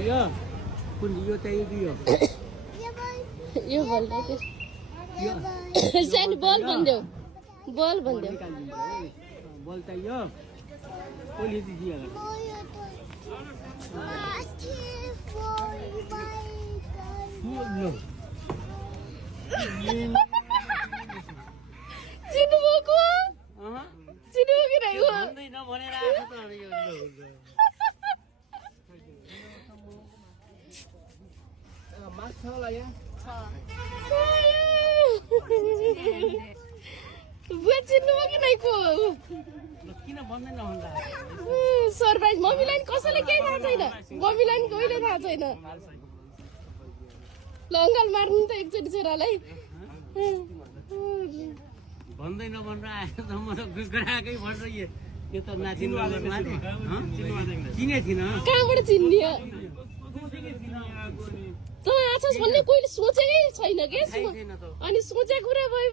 चाहियो कुन यो चाहियो कि यो बल सानो बल भनिदेऊ बल भनिदेऊ बल चाहियो कोले दिजिए चिन्नुभएको चिन्नुभयो कि नै हो भनेर आएको त यो माछ छ होला यहाँ बुवा चिन्नुभयो कि नै को किन भन्दैन भन्दा सरप्राइज मम्मीलाई कसैले केही थाहा छैन मम्मीलाई कहिले थाहा छैन ल अङ्कल मार्नु त एकचोटि छोरालाई भन्दैन भनेर आएको त म त गराएकै भन्छ यो त नाचिनु चिने थिइन कहाँबाट चिन्ने तँ आछस् भन्ने कोहीले सोचेकै छैन के अनि सोचेको कुरा भयो